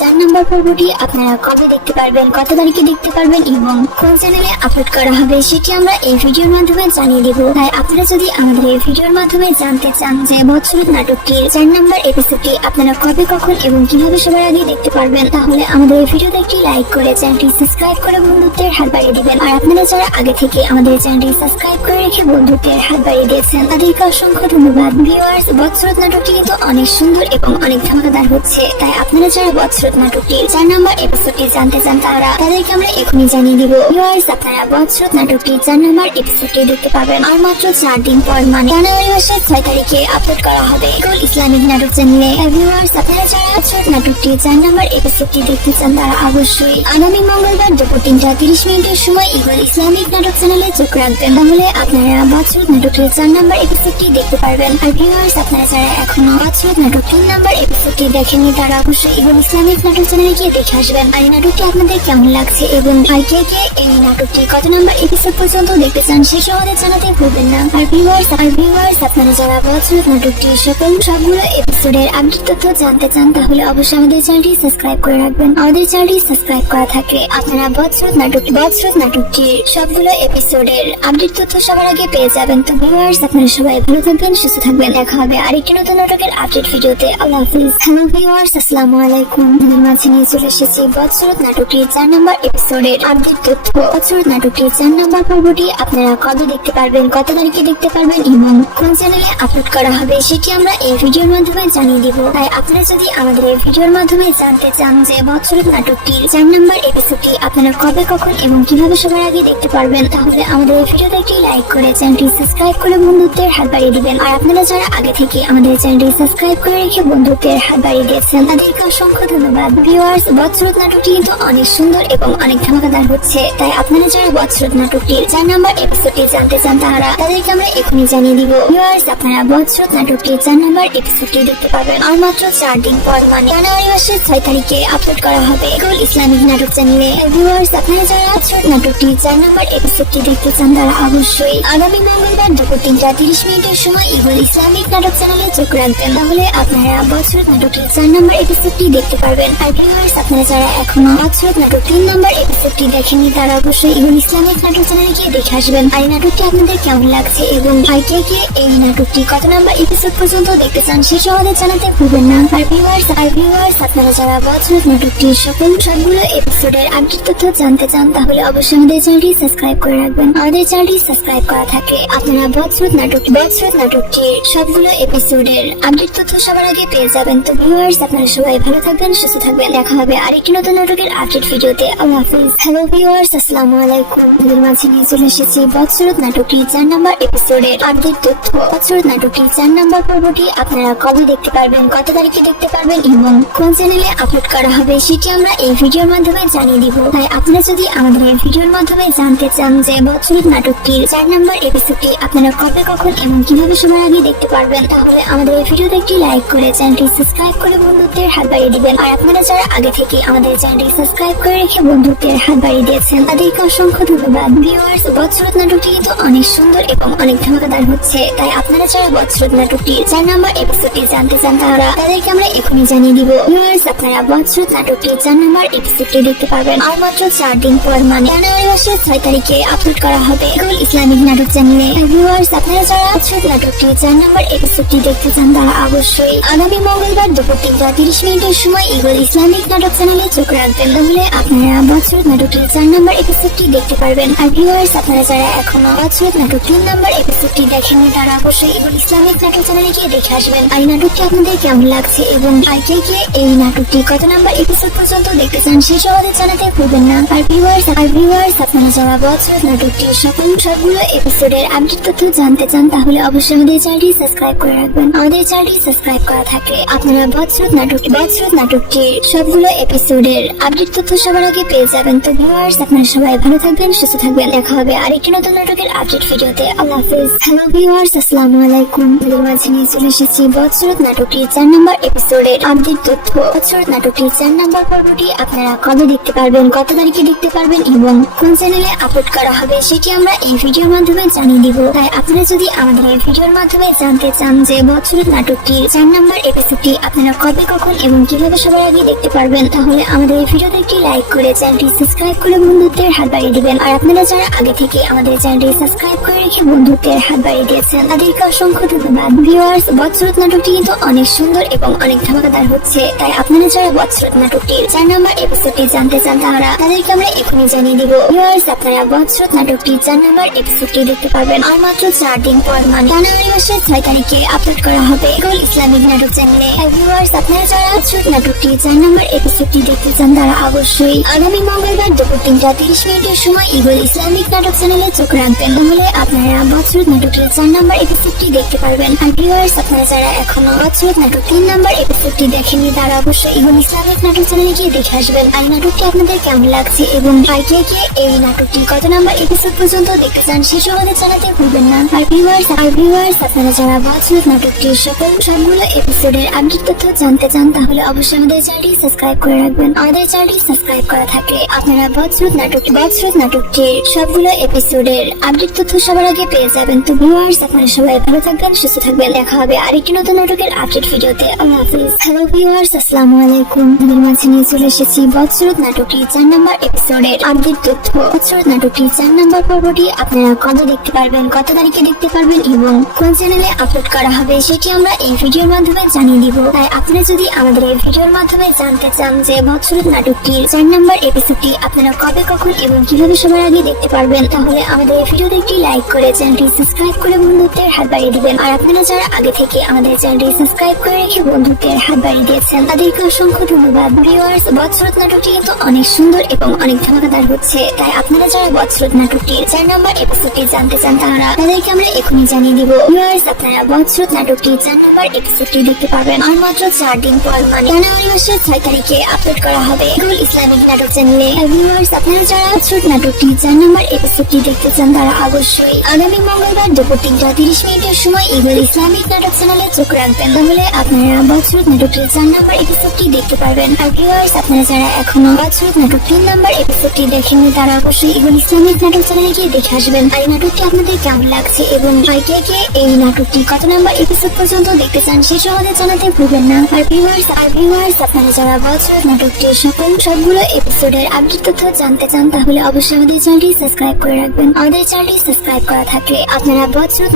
চার নম্বর পর্বটি আপনারা কবে দেখতে পারবেন, কত তারিখে দেখতে পারবেন এবং কোন চ্যানেলে আপলোড করা হবে সেটি আমরা এই ভিডিওর মাধ্যমে জানিয়ে দিব। তাই আপনারা যদি আমাদের এই ভিডিওর মাধ্যমে জানতে চান যে বৎসরিত নাটকটির চার নম্বর এপিসোডটি আপনারা কবে, কখন এবং কীভাবে সবার আগে দেখতে পারবেন, তাহলে আমাদের এই ভিডিওতে একটি লাইক করে চ্যানেলটি সাবস্ক্রাইব করে বন্ধুত্বের হাত বাড়িয়ে দিবেন। আর আপনারা যারা আগে থেকে আমাদের চ্যানেলটি সাবস্ক্রাইব করে রেখে বন্ধুত্বের হাত বাড়িয়ে দিয়েছেন। তাদেরকে অসংখ্য ধন্যবাদ। ভিউয়ার্স, বৎসরত নাটকটি কিন্তু অনেক সুন্দর এবং অনেক ধামাকাদার হচ্ছে। তাই আপনারা যারা বৎসরত নাটকটির চার নম্বর এপিসোডটি জানতে চান, তারা তাদেরকে আমরা এখনই জানিয়ে দিব। ভিউয়ার্স, আপনারা বৎসরত নাটকটির চার নম্বর এপিসোডটি দেখতে পাবেন। আর মাত্র চার দিন পর মানে জানুয়ারি মাসের ছয় তারিখে আপলোড করা হবে গোল ইসলামিক নাটক চ্যানেলে। ভিউয়ার্স, আপনারা যারা বৎসরত নাটকটি চার নাম্বার এপিসোডটি দেখতে চান, তারা অবশ্যই আগামী মঙ্গলবার দুপুর তিনটা তিরিশ মিনিটের সময় ইগল ইসলামিক নাটক চ্যানেলে চোখ রাখবেন তাহলে আপনারা বৎসরত নাটকের চার নম্বর এপিসোডটি দেখতে পারবেন। আর ভিউয়ার্স আপনারা যারা এখনও বৎসরত নাটক তিন নম্বর এপিসোডটি দেখেননি, তারা অবশ্যই ইগল ইসলামিক নাটক চ্যানেলে গিয়ে দেখে আসবেন। আর নাটকটি আপনাদের কেমন লাগছে এবং আর কে কে এই নাটকটি কত নম্বর এপিসোড পর্যন্ত দেখতে চান সেসব আমাদের জানাতে ভুলবেন না। আর ভিউয়ার্স আর ভিউয়ার্স আপনারা যারা বৎসরত নাটকটি সকল সবগুলো এপিসোডের আপডেট তথ্য জানতে চান, তাহলে অবশ্যই আমাদের চ্যানেলটি সাবস্ক্রাইব করে রাখবেন। আমাদের চ্যানেলটি সাবস্ক্রাইব করা থাকলে আপনারা বৎসরত নাটক বৎসরত নাটকটির সবগুলো এপিসোডের আপডেট তথ্য সবার আগে পেয়ে যাবেন। তো ভিউয়ার্স আপনারা সবাই ভালো থাকবেন, সুস্থ থাকবেন। দেখা হবে আরেকটি নতুন নাটকের আপডেট ভিডিওতে আল্লাহ হাফিজ। হ্যালো ভিউয়ার্স আসসালামু আলাইকুম। আমাদের মাঝে নিয়ে চলে এসেছি বৎসরত নাটকটির চার নম্বর এপিসোডের আপডেট তথ্য। বৎসরত নাটকটির চার নম্বর পর্বটি আপনারা কবে দেখতে পারবেন, কত তারিখে দেখতে পারবেন এবং কোন চ্যানেলে আপলোড করা হবে সেটি আমরা এই ভিডিওর মাধ্যমে জানিয়ে দিব। তাই আপনারা যদি আমাদের এই ভিডিওর মাধ্যমে জানতে চান যে বৎসরত নাটকটির চার নম্বর এপিসোডটি আপনারা কবে, কখন এবং কীভাবে সবার আগে দেখতে পারবেন, তাহলে আমাদের এই ভিডিওতে একটি লাইক করে চ্যানেলটি সাবস্ক্রাইব করে বন্ধুত্বের হাত বাড়িয়ে দিবেন। আর আপনারা যারা আগে থেকে আমাদের চ্যানেলটি সাবস্ক্রাইব করে রেখে বন্ধুত্বের হাত বাড়িয়ে দিয়েছেন, তাদেরকে অসংখ্য ধন্যবাদ। ভিউয়ার্স বৎসরত নাটকটি কিন্তু অনেক সুন্দর এবং অনেক ধামাকাদার হচ্ছে। তাই আপনারা যারা বৎসরত নাটকটির চার নম্বর এপিসোডটি জানতে চান তারা তাদেরকে আমরা এখনই জানিয়ে দিব। ভিউয়ার্স আপনারা বৎসরত নাটকটির চার নাম্বার এপিসোডটি দেখতে পাবেন আর মাত্র চার দিন পর মানে জানুয়ারি মাসের ছয় তারিখে আপলোড করা হবে গোল ইসলামিক নাটক চ্যানেলে ভিউয়ার্স আপনারা যারা বৎসরত নাটকটি চার নাম্বার এপিসোডটি দেখতে চান তারা অবশ্যই। আগামী মঙ্গলবার দুপুর তিনটা তিরিশ মিনিটের সময় ইগল ইসলামিক নাটক চ্যানেলে চোখ রাখবেন। তাহলে আপনারা বৎসরত নাটকটির চার নম্বর এপিসোডটি দেখতে পারবেন। আর ভিউয়ার্স আপনারা যারা এখনও বৎসরত নাটক তিন নম্বর এপিসোডটি দেখেননি, তারা অবশ্যই ইগল ইসলামিক নাটক চ্যানেলে গিয়ে দেখে আসবেন। আর এই নাটকটি আপনাদের কেমন লাগছে এবং আর কে কে এই নাটকটি কত নম্বর এপিসোড পর্যন্ত দেখতে চান সেসব আমাদের জানাতে ভুলবেন না। আর ভিউয়ার্স আর ভিউয়ার্স আপনারা যারা বৎসরত নাটকটির সকল সবগুলো এপিসোডের আপডেট তথ্য জানতে চান, তাহলে অবশ্যই আমাদের চ্যানেলটি সাবস্ক্রাইব করে রাখবেন। আমাদের চ্যানেলটি সাবস্ক্রাইব করা থাকে। আপনারা বৎসরত নাটক বৎসরত নাটকটির সবগুলো এপিসোডের আপডেট তথ্য সবার আগে পেয়ে যাবেন। তো ভিউয়ার্স আপনারা সবাই ভালো থাকবেন, সুস্থ থাকবেন। দেখা হবে আরেকটি নতুন নাটকের আপডেট ভিডিওতে আল্লাহ হাফিজ। হ্যালো ভিউয়ার্স আসসালামু আলাইকুম। আমাদের মাঝে নিয়ে চলে এসেছি বৎসরত নাটকটির চার নম্বর এপিসোডের আপডেট তথ্য। বৎসরত নাটকটির চার নম্বর পর্বটি আপনারা কবে দেখতে পারবেন, কত তারিখে দেখতে পারবেন এবং কোন চ্যানেলে আপলোড করা হবে সেটি আমরা এই ভিডিওর মাধ্যমে জানিয়ে দিব। তাই আপনারা যদি আমাদের ভিডিওর মাধ্যমে জানতে চান যে বৎসরিক নাটকটির চার নম্বর এপিসোডটি আপনারা কবে, কখন এবং কীভাবে সময় আগে দেখতে পারবেন, তাহলে আমাদের এই ভিডিওতে একটি লাইক করে চ্যানেলটি সাবস্ক্রাইব করে বন্ধুত্বের হাত বাড়িয়ে দিবেন। আর আপনারা যারা আগে থেকে আমাদের চ্যানেলটি সাবস্ক্রাইব করে রেখে বন্ধুত্বের হাত বাড়িয়ে দিয়েছেন, তাদেরকে অসংখ্য ধন্যবাদ। ভিউয়ার্স বৎসরত নাটকটি কিন্তু অনেক সুন্দর এবং অনেক ধামাকাদার হচ্ছে, তাই আপনারা যারা বৎসরত নাটকটির চার নম্বর এপিসোডটি জানতে চান তারা তাদেরকে আমরা এখনই জানিয়ে দিব। ভিউয়ার্স আপনারা বৎসরত নাটকটির চার নম্বর এপিসোডটি দেখতে পারবেন। আর মাত্র চার দিন পর মানে জানুয়ারি মাসের ছয় তারিখে আপলোড করা হবে। গোল ইসলামিক নাটক চ্যানেলে ভিউয়ার্স আপনারা যারা বৎসরত নাটকটির চার নম্বর এপিসোডটি দেখতে চান তারা অবশ্যই আগামী মঙ্গলবার দুপুর তিনটা তিরিশ মিনিটের সময় ইগল ইসলামিক নাটক চ্যানেলে চোখ রাখবেন তাহলে আপনারা বৎসরত নাটকটির চার নম্বর এপিসোডটি দেখতে পারবেন। আর ভিউয়ার্স আপনারা যারা এখনও বৎসরত নাটক তিন নম্বর এপিসোডটি দেখেননি, তারা অবশ্যই ইগল ইসলামিক নাটক চ্যানেলে গিয়ে দেখে আসবেন। আর নাটকটি আপনাদের কেমন লাগছে এবং আর কে কে এই নাটকটি কত নাম্বার এপিসোড পর্যন্ত দেখতে চান সেই সবাদের জানাতে ভুলবেন না। আর ভিউয়ার্স আর ভিউয়ার্স আপনারা যারা বৎসরত নাটকটির সকল সবগুলো এপিসোডের আপডেট তথ্য জানতে চান, তাহলে অবশ্যই আমাদের চ্যানেলটি সাবস্ক্রাইব করে রাখবেন। আমাদের চ্যানেলটি সাবস্ক্রাইব করা থাকলে আপনারা বৎসরত নাটক বৎসরত নাটকটির সবগুলো এপিসোডের আপডেট তথ্য সবার আগে পেয়ে যাবেন। তো ভিউয়ার্স আপনারা সবাই ভালো থাকবেন, সুস্থ থাকবেন। দেখা হবে আরেকটি নতুন নাটকের আপডেট ভিডিওতে আল্লাহ হাফিজ। হ্যালো ভিউয়ার্স আসসালামু আলাইকুম। আমাদের মাঝে নিয়ে চলে এসেছি বৎসরত নাটকটির চার নম্বর এপিসোডের আপডেট তথ্য। বৎসরত নাটকটির চার নম্বর পর্বটি আপনারা কবে দেখতে পারবেন, কত তারিখে দেখতে পারবেন এবং কোন চ্যানেলে আপলোড করা হবে, সেটি আমরা এই ভিডিওর মাধ্যমে জানিয়ে দিব? তাই আপনারা যদি আমাদের এই ভিডিওর মাধ্যমে জানতে চান যে বৎসরত নাটকটির চার নম্বর এপিসোডটি আপনারা কবে, কখন এবং কীভাবে সবার আগে দেখতে পারবেন, তাহলে আমাদের এই ভিডিওতে একটি লাইক করে চ্যানেলটি সাবস্ক্রাইব করে বন্ধুত্বের হাত বাড়িয়ে দিবেন। আর আপনারা যারা আগে থেকে আমাদের চ্যানেলটি সাবস্ক্রাইব করে রেখে বন্ধুত্বের হাত বাড়িয়ে দিয়েছেন, তাদেরকে অসংখ্য ধন্যবাদ। ভিউয়ার্স বৎসরত নাটকটি কিন্তু অনেক সুন্দর এবং অনেক ধামাকাদার হচ্ছে। তাই আপনারা যারা বৎসরত নাটকটির চার নম্বর এপিসোডটি জানতে চান তারা, তাদেরকে আমরা এখনই জানিয়ে দিব। ভিউয়ার্স আপনারা বৎসরত নাটকটির চার নম্বর এপিসোডটি দেখতে পারবেন। আর মাত্র চার দিন পর মানে জানুয়ারি মাসের ছয় তারিখে আপলোড করা হবে গোল ইসলামিক নাটক চ্যানেলে ভিউয়ার্স আপনারা যারা বৎসরত নাটকটি চার নম্বর এপিসোডটি দেখতে চান, তারা অবশ্যই আগামী মঙ্গলবার দুপুর তিনটা তিরিশ মিনিটের সময় ইগল ইসলামিক নাটক চ্যানেলে চোখ রাখবেন। তাহলে আপনারা বৎসরত নাটকের চার নম্বর এপিসোডটি দেখতে পারবেন। আর ভিউয়ার্স আপনারা যারা এখনও বৎসরত নাটক তিন নম্বর এপিসোডটি দেখেননি, তারা অবশ্যই ইগল ইসলামিক নাটক চ্যানেলে গিয়ে দেখে আসবেন। আর নাটকটি আপনাদের কেমন লাগছে এবং আর কে কে এই নাটকটি কত নম্বর এপিসোড পর্যন্ত দেখতে চান সেসব আমাদের জানাতে ভুলবেন না। আর ভিউয়ার্স আর ভিউয়ার্স আপনারা যারা বৎসরত নাটকটির সকল সবগুলো এপিসোডের আপডেট তথ্য জানতে চান, তাহলে অবশ্যই আমাদের চ্যানেলটি সাবস্ক্রাইব করে রাখবেন। আমাদের চ্যানেলটি সাবস্ক্রাইব করা থাকলে আপনারা বৎসরত নাটক বৎসরত নাটকটির সবগুলো এপিসোডের আপডেট তথ্য সবার আগে পেয়ে যাবেন। তো ভিউয়ার্স আপনারা সবাই ভালো থাকবেন, সুস্থ থাকবেন। দেখা হবে আরেকটি নতুন নাটকের আপডেট ভিডিওতে। আল্লাহ হাফিজ। হ্যালো ভিউয়ার্স আসসালামু আলাইকুম। আমাদের মাঝে নিয়ে চলে এসেছি বৎসরত নাটকটির চার নম্বর এপিসোডের আপডেট তথ্য। বৎসরত নাটকটির চার নম্বর পর্বটি আপনারা কবে দেখতে পারবেন, কত তারিখে দেখতে পারবেন এবং কোন চ্যানেলে আপলোড করা হবে সেটি আমরা এই ভিডিওর মাধ্যমে জানিয়ে দিব। তাই আপনারা যদি আমাদের এই ভিডিওর মাধ্যমে জানতে চান যে বৎসরত নাটকটির চার নম্বর এপিসোডটি আপনারা কবে, কখন এবং কীভাবে সবার আগে দেখতে পারবেন, তাহলে আমাদের এই ভিডিওতে একটি লাইক করে চ্যানেলটি সাবস্ক্রাইব করে বন্ধুত্বের হাত বাড়িয়ে দিবেন। আর আপনারা যারা আগে থেকে আমাদের চ্যানেলটি সাবস্ক্রাইব করে রেখে বন্ধুত্বের হাত বাড়িয়ে দিয়েছেন, তাদেরকে অসংখ্য ধন্যবাদ। ভিউয়ার্স বৎসরত নাটকটি কিন্তু অনেক সুন্দর এবং অনেক ধামাকাদার হচ্ছে। তাই আপনারা যারা বৎসরত নাটকটির চার নম্বর এপিসোডটি জানতে চান তারা তাদেরকে আমরা এখনই জানিয়ে দিব ভিউয়ার্স আপনারা বৎসরত নাটকটির চার নম্বর এপিসোডটি দেখতে পারবেন। আর মাত্র চার দিন পর মানে জানুয়ারি মাসের ছয় তারিখে আপলোড করা হবে গুল ইসলামিক নাটক চ্যানেলে ভিউয়ার্স আপনারা যারা বৎসরত নাটকটি চার নম্বর এপিসোডটি দেখতে চান, তারা অবশ্যই আগামী মঙ্গলবার দুপুর তিনটা তিরিশ মিনিটের সময় ইগল ইসলামিক নাটক চ্যানেলে চোখ রাখবেন। তাহলে আপনারা বৎসরত নাটকটির চার নম্বর এপিসোডটি দেখতে পারবেন। আর ভিউয়ার্স আপনারা যারা এখনও বৎসরত নাটক তিন নম্বর এপিসোডটি দেখেননি, তারা অবশ্যই ইগল ইসলামিক নাটক চ্যানেলে দেখে আসবেন। আর এই নাটকটি আপনাদের কেমন লাগছে এবং কে কে এই নাটকটি কত নম্বর এপিসোড পর্যন্ত দেখতে চান সেসব আমাদের জানাতে ভুলবেন না। আর ভিউয়ার্স আর ভিউয়ার্স আপনারা যারা বৎসরত নাটকটির সকল, সবগুলো এপিসোডের আপডেট তথ্য জানতে চান, তাহলে অবশ্যই আমাদের চ্যানেলটি সাবস্ক্রাইব করে রাখবেন। আমাদের চ্যানেলটি সাবস্ক্রাইব করা থাকলে আপনারা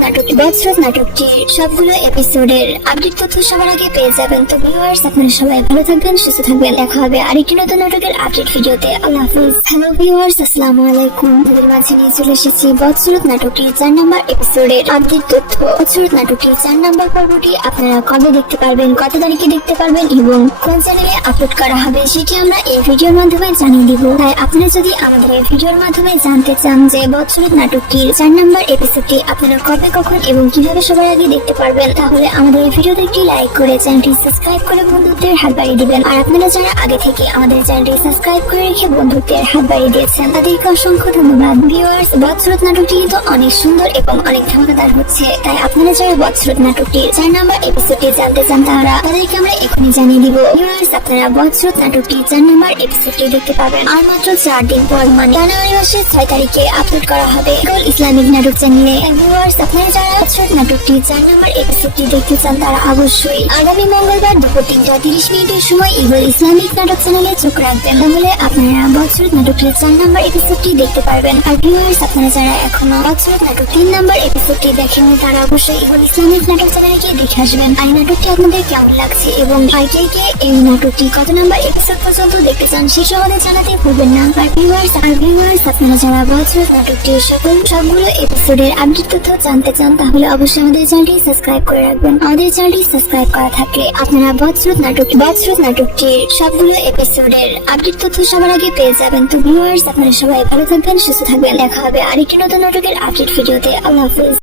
নাটক বৎসরত নাটকটির সবগুলো এপিসোডের আপডেট তথ্য সবার আগে পেয়ে যাবেন। তো ভিউয়ার্স আপনারা সবাই ভালো থাকবেন, সুস্থ থাকবেন। দেখা হবে আরেকটি নতুন নাটকের আপডেট ভিডিওতে আল্লাহ হাফিজ। হ্যালো ভিউয়ার্স আসসালামু আলাইকুম। আমাদের মাঝে চলে এসেছি বৎসরত নাটকটির চার নম্বর এপিসোডের আপডেট তথ্য। বৎসরত নাটকটির চার নম্বর পর্বটি আপনারা কবে দেখতে পারবেন, কত তারিখে দেখতে পারবেন এবং কোন চ্যানেলে আপলোড করা হবে সেটি আমরা এই ভিডিওর মাধ্যমে জানিয়ে দিব। তাই আপনারা যদি আমাদের এই ভিডিওর মাধ্যমে জানতে চান যে বৎসরত নাটকটির চার নম্বর এপিসোডটি আপনারা কবে, কখন এবং কীভাবে সবার আগে দেখতে পারবেন, তাহলে আমাদের এই ভিডিওতে একটি লাইক করে চ্যানেলটি সাবস্ক্রাইব করে বন্ধুত্বের হাত বাড়িয়ে দিবেন। আর আপনারা যারা আগে থেকে আমাদের চ্যানেলটি সাবস্ক্রাইব করে রেখে বন্ধুত্বের হাত বাড়িয়ে দিয়েছেন, তাদেরকে অসংখ্য ধন্যবাদ। ভিউয়ার্স বৎসরত নাটকটি কিন্তু অনেক সুন্দর এবং অনেক ধামাকাদার হচ্ছে। তাই আপনারা যারা বৎসরত নাটকটির চার নম্বর এপিসোডটি জানতে চান, তারা তাদেরকে আমরা এখনই জানিয়ে দিব। ভিউয়ার্স আপনারা বৎসরত নাটকটি চার নম্বর এপিসোডটি দেখতে পাবেন। আর মাত্র চার দিন পর মানে জানুয়ারি মাসের ছয় তারিখে আপলোড করা হবে গোল ইসলামিক নাটক চ্যানেলে ভিউয়ার্স আপনারা যারা বৎসরত নাটকটি চার নম্বর এপিসোডটি দেখতে চান, তারা অবশ্যই আগামী মঙ্গলবার দুপুর তিনটা তিরিশ মিনিটের সময় ইগল ইসলামিক নাটক চ্যানেলে চোখ রাখবেন। তাহলে আপনারা বৎসরত নাটকটির চার নম্বর এপিসোডটি দেখতে পারবেন। আর ভিউয়ার্স অবশ্যই এপিসোড আমাদের আপডেট তথ্য তাহলে অবশ্যই আমাদের চ্যানেলটি সাবস্ক্রাইব করে রাখবেন। আমাদের চ্যানেলটি সাবস্ক্রাইব করা থাকলে আপনারা বৎসরত নাটক বৎসরত নাটকটির সবগুলো এপিসোডের আপডেট তথ্য সবার আগে পেয়ে যাবেন। তো ভিউয়ার্স আপনারা সবাই ভালো থাকবেন, সুস্থ থাকবেন। দেখা হবে আরেকটি নতুন নাটকের আপডেট ভিডিওতে আল্লাহ হাফিজ।